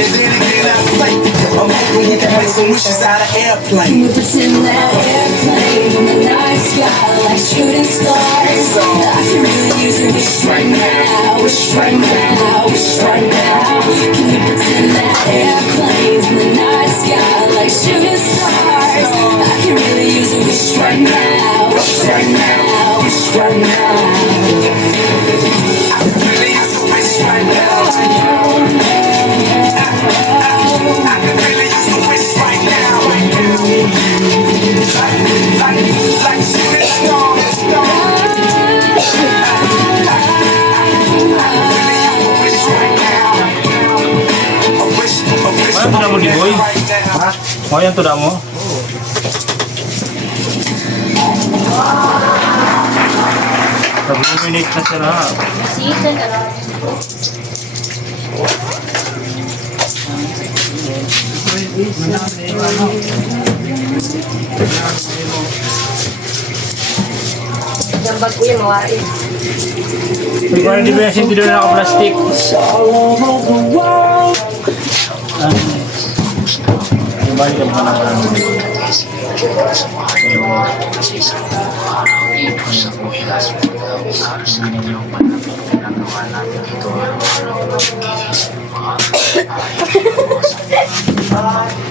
And then again I say, I'm hoping we can make some wishes out of airplane. Can you pretend that airplane in the night sky like shooting stars? I can really use a wish right now, wish right now, wish right now. Can you pretend that airplanes in the night sky like shooting stars? I can really use a wish right now, wish right now, wish right now. I can really use a wish right now. I can really use a wish right now. Like shooting stars. Ano tuda mo di boy? Ha? Mo yan tuda mo? Minute na sila ha. Season ka lang. Jambag ko yung mawari. May parang di ba yung sentido na naka-plastic? Balik ka pa naman.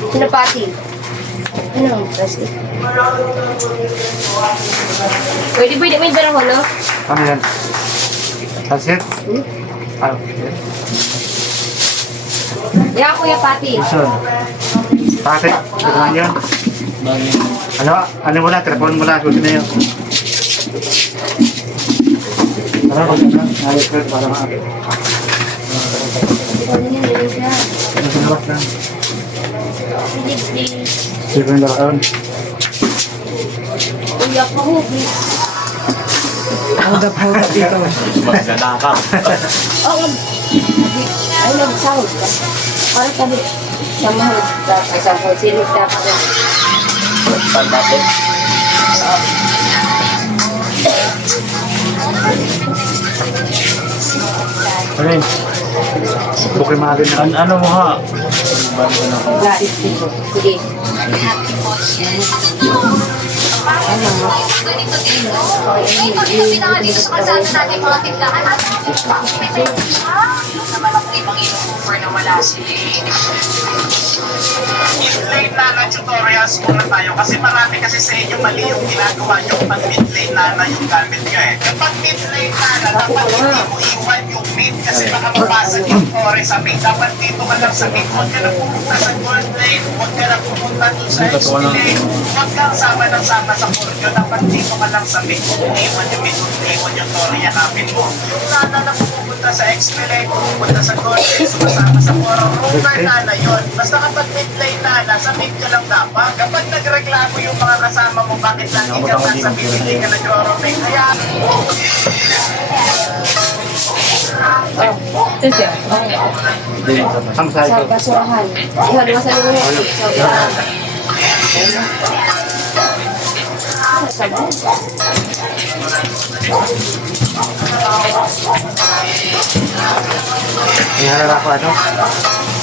Sinapati. Ano? Plastic. Pwede ba hindi may darang ko, no? Ano yan? Pansit? Ah, okay. Yan, Kuya Pati. Luzon. Pati, ito na yan. Ano mo na, telefon mo na, gusto na yun. Para ko na, ayos ko para maakit. Ano sinawas na? Sige ko yung lakaan. Kuya pa ho. Hold up dito. Magdala ka. Oo. Ay, nagsahod ka. Parang kami sa mahal ka. Ay, sa mahal. Sinig ka pa rin. Pandatin. Ano yun? Bukay mahalin na. Ano mo ha? Lahat. Sige. Ganito din, no? Ito din ang pinakadito sa kalsada natin mga tindahan. At naman ako ibang ino-offer na wala si mid-lane na tutorials muna tayo kasi marami kasi sa inyo mali yung ginagawa nyo pag mid-lane na yung gamit nyo eh. Kapag mid-lane na dapat hindi mo iwan yung mid kasi baka mabasag yung ore sa mid. Dapat dito ka lang sa mid. Huwag ka na pumunta sa gold lane, huwag ka na pumunta dun sa XP lane, huwag kang sama ng sama sa Cordio. Dapat dito ka lang sa mid. Kung iwan yung mid, kung iwan yung ore yakapin mo. Yung nana na pupunta sa XP lane, pupunta sa gold lane, sumasama sa Coro, rover na yun. Basta kapag mid-lane na, nasa mid ka lang dapat. Kapag nagreklamo yung mga kasama mo, bakit lagi ka nasa mid, hindi ka nag-oro-make. Kaya, Ito siya. Ang sa Sa ito. basurahan. Yun, masali mo yun. May halal ako ano?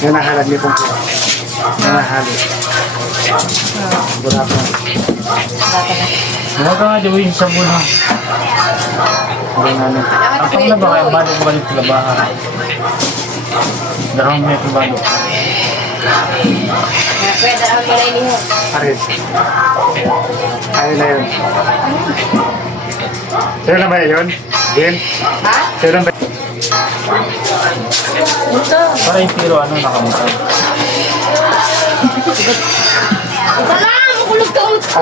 Yung nahalad niyo pong po. Yung nahalad. Wala pa. Huwag ka nga di ba yung sabon ha? Wala namin. Ako na ba kaya balik sa labahan? Darang mo yung balik. Kuya, darang mo na inihan. Aris. Ayaw na yun. Sa'yo na ba yun? Din? Ha? Sa'yo na ba? Ito. Para yung tiro ano nakamuta. Ito na! Makulog ka ulit ko!